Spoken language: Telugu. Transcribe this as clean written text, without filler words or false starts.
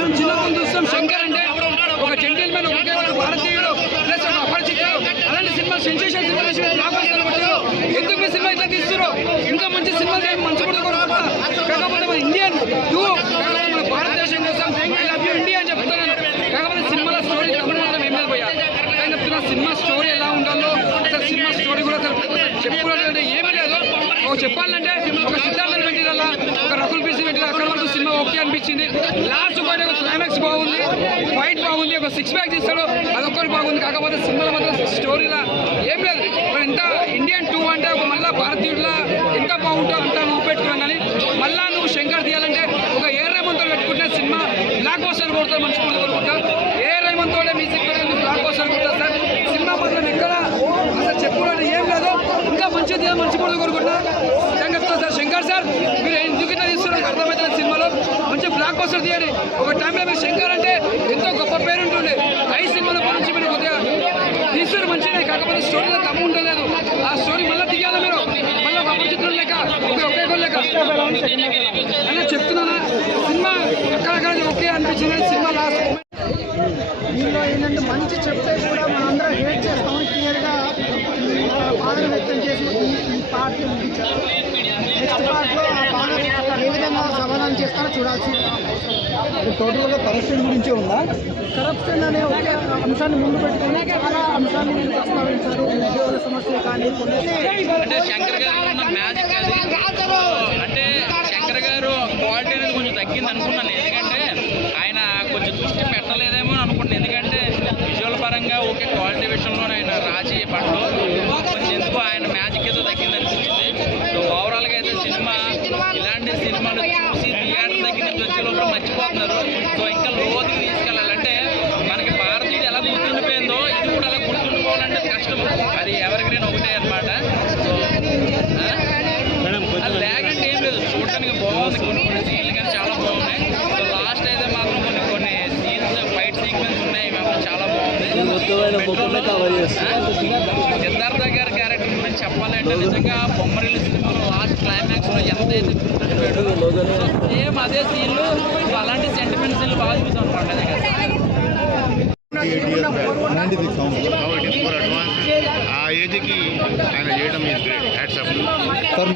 మనం చిన్నప్పుడు చూస్తాం శంకర్ అంటే ఒక జెంటిల్మెన్, ఒకే ఒక భారతీయుడు ప్లస్ ఒక అపరిచితుడు. అలాంటి సినిమా సెన్సేషన్ సినిమా ఎందుకు మీ సినిమా ఇట్లా తీస్తున్నారు? ఇంకా మంచి సినిమాలు మంచి కూడా కాకపోతే మన ఇండియన్ టూ మన భారతదేశం కోసం ఐ లవ్ యూ ఇండియా అని చెప్తున్నాను. కాకపోతే సినిమాల స్టోరీ తమిళనాడు ఏం లేదు పోయా. నేను చెప్తున్నా సినిమా స్టోరీ ఎలా ఉండాలో అసలు సినిమా స్టోరీ కూడా చెప్పుకోవాలంటే ఏమీ లేదు. చెప్పాలంటే ఒక సిద్ధార్థ వెంకటేశ్వర, ఒక రకుల్ ప్రీత్ వెంకటేశ్వర అక్కడ వరకు సినిమా ఓకే అనిపించింది. లాస్ట్ పోయిన ఒక క్లైమాక్స్ బాగుంది, ఫైట్ బాగుంది, ఒక 6 ప్యాక్ తీస్తాడు అదొక్కటి బాగుంది. కాకపోతే సినిమాలో మాత్రం స్టోరీలా ఏం లేదు. మరి ఇంత ఇండియన్ టూ అంటే ఒక మళ్ళీ భారతీయుడిలా ఎంత బాగుంటుందో అంత నువ్వు పెట్టుకున్నాం. కానీ మళ్ళీ నువ్వు శంకర్ తీయాలంటే ఒక ఏ రేమంతో పెట్టుకుంటే సినిమా బ్లాక్ బస్టర్ కొడతావు, మంచి కొడుకుంటావు. ఏ రేమంతో మ్యూజిక్ బ్లాక్ బస్టర్ కొడతావు సార్. సినిమా మాత్రం ఎక్కడ అసలు చెప్పుకోవడం ఏం లేదు. ఇంకా మంచిది మంచి కూడా కోరుకుంటా చెప్తా సార్. శంకర్ సార్ మీరు ఎందుకు ఇట్లా తీస్తున్నారు అర్థమవుతుంది. సినిమాలో మంచి బ్లాక్ బస్టర్ తీయండి. ఒక టైంలో మీరు శంకర్ అంటే ఎంతో గొప్ప పేరు ఉంటుంది. 5 సినిమాల నుంచి మీరు కొద్దిగా తీస్తారు మంచిదే. కాకపోతే స్టోరీలో తప్పు ఉండలేదు. ఆ స్టోరీ మళ్ళీ తీయాలి మీరు. మళ్ళీ ఒక అపరిచితులు లేక ఒకే లేక అలా చెప్తున్నానా. సినిమా అక్కడక్కడ ఓకే అనిపించింది. సినిమా లాస్ట్ దీనిలో ఏంటంటే మంచి చెప్తే కూడా మనందరం హేట్ చేస్తామని క్లియర్గా బాధను వ్యక్తం చేసి ఈ పార్టీ ముగించారు. నెక్స్ట్ పార్ట్లో ఆ బాధ ఏ విధంగా సమాధానం చేస్తారో చూడాల్సి. టోటల్గా కరప్షన్ గురించే ఉందా? కరప్షన్ అనే ఒక అంశాన్ని ముందు పెట్టుకుని చాలా అంశాన్ని ప్రస్తావించారు. ఉద్యోగుల సమస్యలు కానీ అంటే శంకర్ గారు ఉన్న మ్యాజిక్ అది. అంటే శంకర్ గారు క్వాలిటీ అనేది కొంచెం తగ్గింది అనుకున్నాను. ఎందుకంటే ఆయన కొంచెం దృష్టి పెట్టలేదేమో అనుకుంటున్నాను. ఎందుకంటే విజువల్ పరంగా ఓకే, క్వాలిటీ విషయంలో ఆయన రాజీ పడ్డు కొంచెం ఎందుకు ఆయన మ్యాజిక్ ఏదో తగ్గింది అనిపించింది. సో ఓవరాల్గా అయితే సినిమా ఇలాంటి సినిమాలు చూసి థియేటర్ దగ్గర నుంచి వచ్చే లోపల మర్చిపోతున్నారు. సో ఇంకా లోతుకి తీసుకెళ్ళాలంటే మనకి భారతీయుడు ఎలా గుర్తుండిపోయిందో ఇది కూడా అలా గుర్తుండిపోవాలంటే కష్టం. అది ఎవరికైనా ఒకటే అనమాట. సో అది లేకంటే ఏం లేదు, చూడటానికి బాగుంది. కొన్ని సీన్లు కానీ చాలా బాగున్నాయి. సో లాస్ట్ అయితే మాత్రం కొన్ని సీన్స్ ఫైట్ సీక్వెన్స్ ఉన్నాయి, మాత్రం చాలా బాగుంది. సిద్ధార్థ గారి క్యారెక్టర్ గురించి చెప్పాలంటే నిజంగా బొమ్మరిల్లు సినిమాలో లాస్ట్ క్లైమాక్స్ లో ఎంత అయితే సేమ్ అదే సీన్లు అలాంటి సెంటిమెంట్ సీన్లు బాగా చూసాం అనమాట. ఆ ఏజ్కి ఆయన చేయడం ఈజ్ గ్రేట్.